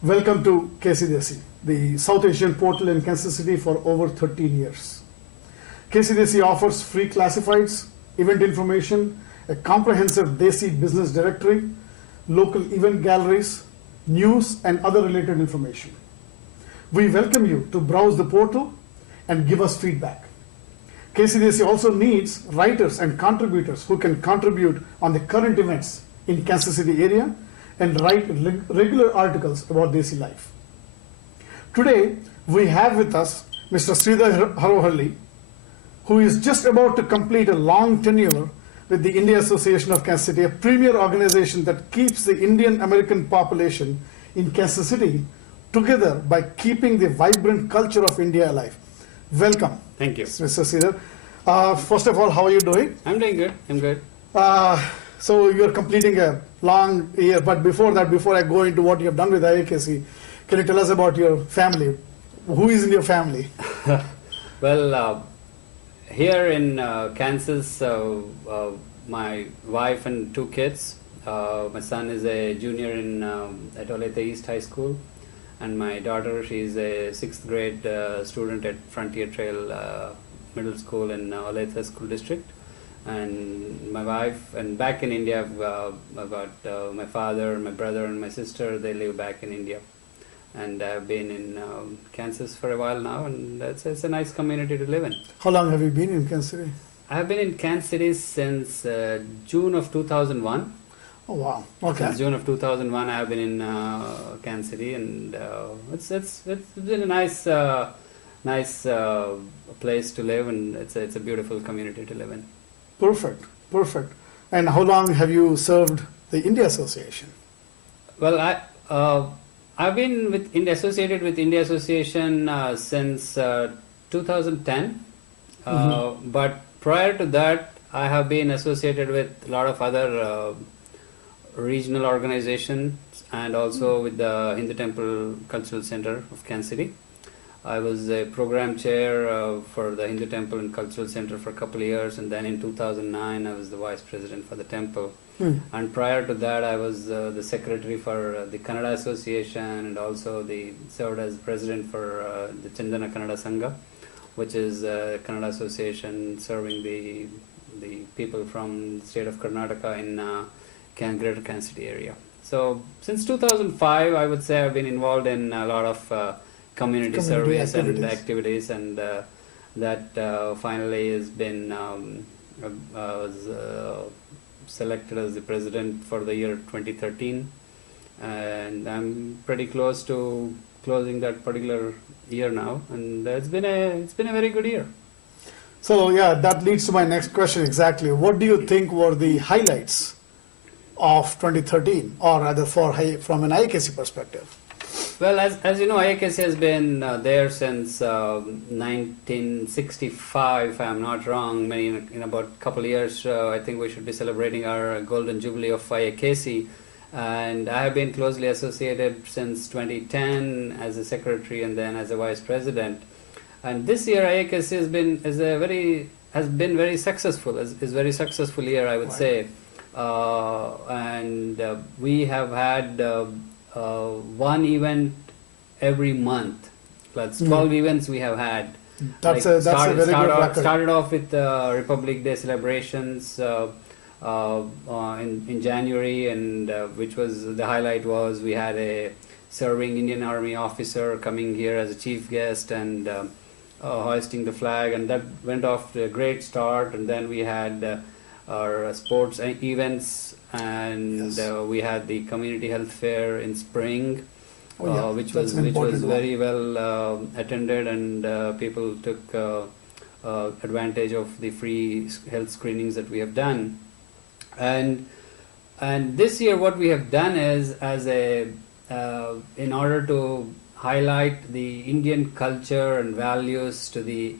Welcome to KCdesi, the South Asian portal in Kansas City for over 13 years. KCdesi offers free classifieds, event information, a comprehensive Desi business directory, local event galleries, news, and other related information. We welcome you to browse the portal and give us feedback. KCdesi also needs writers and contributors who can contribute on the current events in Kansas City area and write regular articles about Desi life. Today, we have with us Mr. Sridhar Harohalli, who is just about to complete a long tenure with the India Association of Kansas City, a premier organization that keeps the Indian American population in Kansas City together by keeping the vibrant culture of India alive. Welcome. Thank you. Mr. Sridhar. First of all, how are you doing? I'm doing good. I'm good. So you're completing a long year, but before that, before I go into what you have done with IAKC, can you tell us about your family? Who is in your family? Well, here in Kansas, my wife and two kids. My son is a junior in at Olathe East High School, and my daughter, she's a 6th grade student at Frontier Trail Middle School in Olathe School District. And my wife, and back in India, I've got my father, my brother, and my sister. They live back in India, and I've been in Kansas for a while now, and it's a nice community to live in. How long have you been in Kansas City? I have been in Kansas City since June of 2001. Oh wow! Okay. Since June of 2001, I have been in Kansas City, and it's been a nice place to live, and it's a beautiful community to live in. Perfect, perfect. And how long have you served the India Association? Well, I've been associated with India Association since 2010. But prior to that, I have been associated with a lot of other regional organizations, and also with the Hindu Temple Cultural Center of Kansas City. I was a program chair for the Hindu Temple and Cultural Center for a couple of years, and then in 2009 I was the vice president for the temple. And prior to that, I was the secretary for the Kannada Association, and also served as president for the Chandana Kannada Sangha, which is a Kannada association serving the people from the state of Karnataka in Greater Kansas City area. So since 2005, I would say I've been involved in a lot of community service and activities, and that finally has been was selected as the president for the year 2013, and I'm pretty close to closing that particular year now, and it's been a very good year. So yeah, that leads to my next question exactly. What do you think were the highlights of 2013, or rather from an IAKC perspective? Well, as you know, IAKC has been there since 1965, if I'm not wrong. In about a couple of years, I think we should be celebrating our golden jubilee of IAKC. And I have been closely associated since 2010 as a secretary and then as a vice president. And this year, IAKC has been very successful. Is very successful year, I would say. And we have had one event every month. That's 12 events we have had. That's a very good record. Started off with Republic Day celebrations in January, and which was the highlight was we had a serving Indian Army officer coming here as a chief guest and hoisting the flag, and that went off to a great start. And then we had our sports events, and we had the community health fair in spring, which was very well attended, and people took advantage of the free health screenings that we have done. And this year, what we have done is, in order to highlight the Indian culture and values to the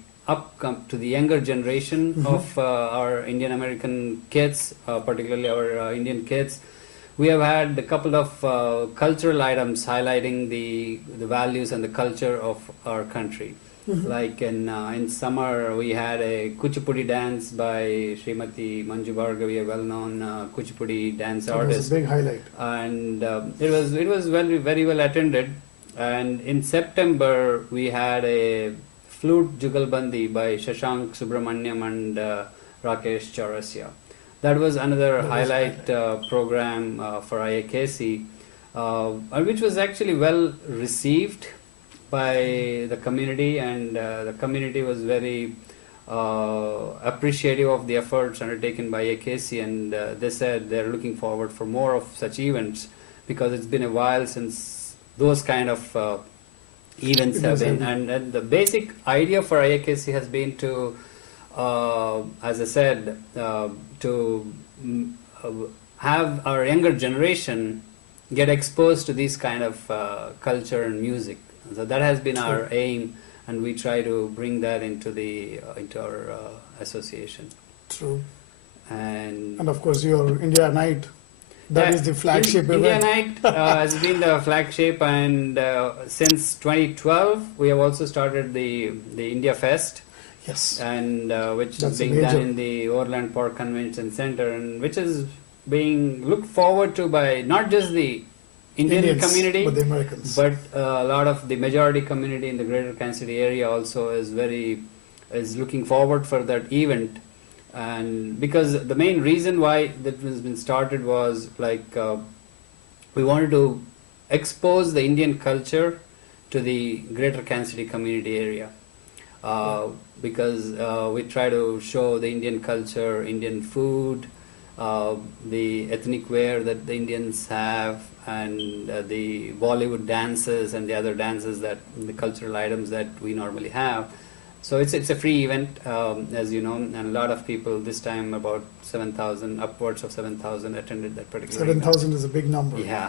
younger generation of our Indian American kids, particularly our Indian kids, we have had a couple of cultural items highlighting the values and the culture of our country. Like in summer, we had a Kuchipudi dance by Srimati Manju Bhargavi, a well-known Kuchipudi dance That was artist, a big highlight. and it was very well attended. And in September, we had a flute jugalbandi by Shashank Subramanyam and Rakesh Chaurasya. That was another highlight program for IAKC, which was actually well received by the community, and the community was very appreciative of the efforts undertaken by IAKC, and they said they're looking forward for more of such events, because it's been a while since those kind of events have been. And the basic idea for IAKC has been to, as I said, to have our younger generation get exposed to these kind of culture and music. So that has been our aim, and we try to bring that into our association. True. And of course, your India Night, that is the flagship event. India Night has been the flagship, and since 2012, we have also started the India Fest. Yes. And which That's is being done in the Overland Park Convention Center, and which is being looked forward to by not just the Indian community, but the Americans. But a lot of the majority community in the Greater Kansas City area also is looking forward for that event. And because the main reason why that has been started was like we wanted to expose the Indian culture to the Greater Kansas City community area. Because we try to show the Indian culture, Indian food, the ethnic wear that the Indians have, and the Bollywood dances and the other dances, that the cultural items that we normally have. So it's a free event, as you know, and a lot of people this time, about 7,000, upwards of 7,000 attended that particular 7,000 is a big number. Yeah.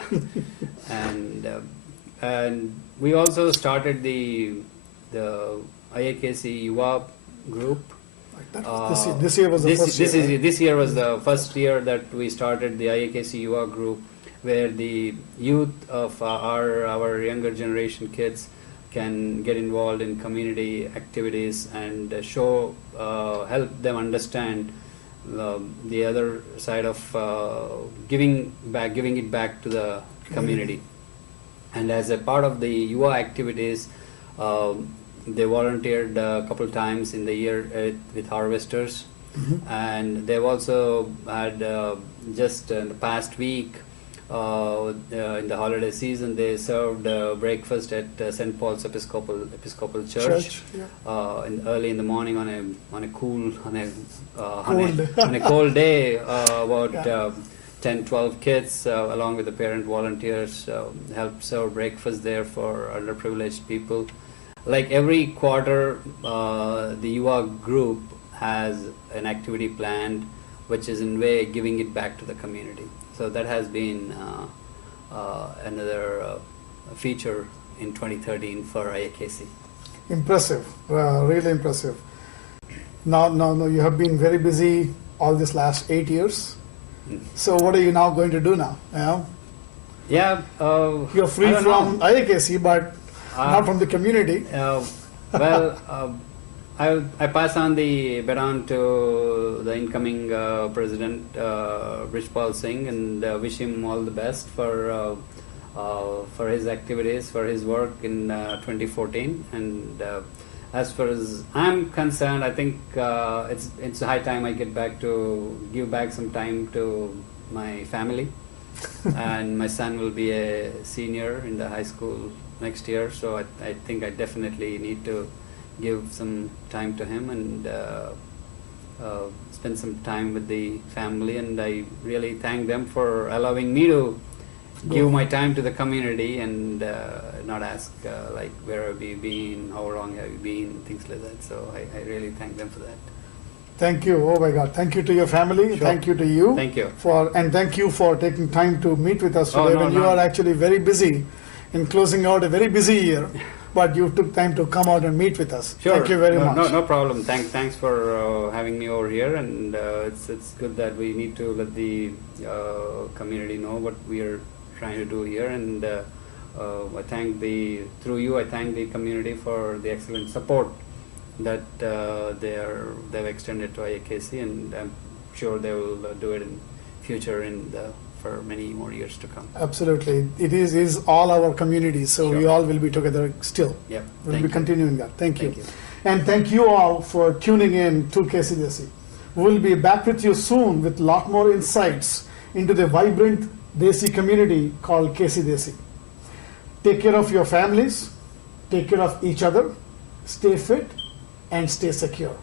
And we also started the IAKC Yuva group. This year was the first year. This year was the first year that we started the IAKC Yuva group, where the youth of our younger generation kids can get involved in community activities and help them understand the other side of giving it back to the community. And as a part of the Yuva activities, they volunteered a couple times in the year with harvesters, and they've also had just in the past week, in the holiday season, they served breakfast at St. Paul's Episcopal Church, early in the morning on a cold day. About 10-12 kids, along with the parent volunteers, helped serve breakfast there for underprivileged people. Like every quarter, the Yuva group has an activity planned, which is in way giving it back to the community. So that has been another feature in 2013 for IAKC. Impressive, really impressive. Now, you have been very busy all this last 8 years. So what are you now going to do now? Yeah, you're free from IAKC, but not from the community. I pass on the baton to the incoming president, Brijpal Singh, and wish him all the best for his activities, for his work in 2014. And as far as I'm concerned, I think it's high time I give back some time to my family. And my son will be a senior in the high school next year, so I think I definitely need to give some time to him and spend some time with the family. And I really thank them for allowing me to give my time to the community and not ask like where have you been, how long have you been, things like that. So I really thank them for that. Thank you. Oh my God. Thank you to your family. Sure. Thank you to you. Thank you. And thank you for taking time to meet with us today when you are actually very busy in closing out a very busy year. But you took time to come out and meet with us. Sure. Thank you very much. No problem. Thanks for having me over here. And it's good that we need to let the community know what we are trying to do here. And I thank through you, I thank the community for the excellent support that they've extended to IAKC, and I'm sure they will do it in future for many more years to come. Absolutely. It is all our community, so we Sure. all will be together still. Yep. We'll Thank be you. continuing that. Thank you. Thank you. And thank you all for tuning in to KCdesi. We'll be back with you soon with a lot more insights into the vibrant Desi community called KCdesi. Take care of your families, take care of each other, stay fit, and stay secure.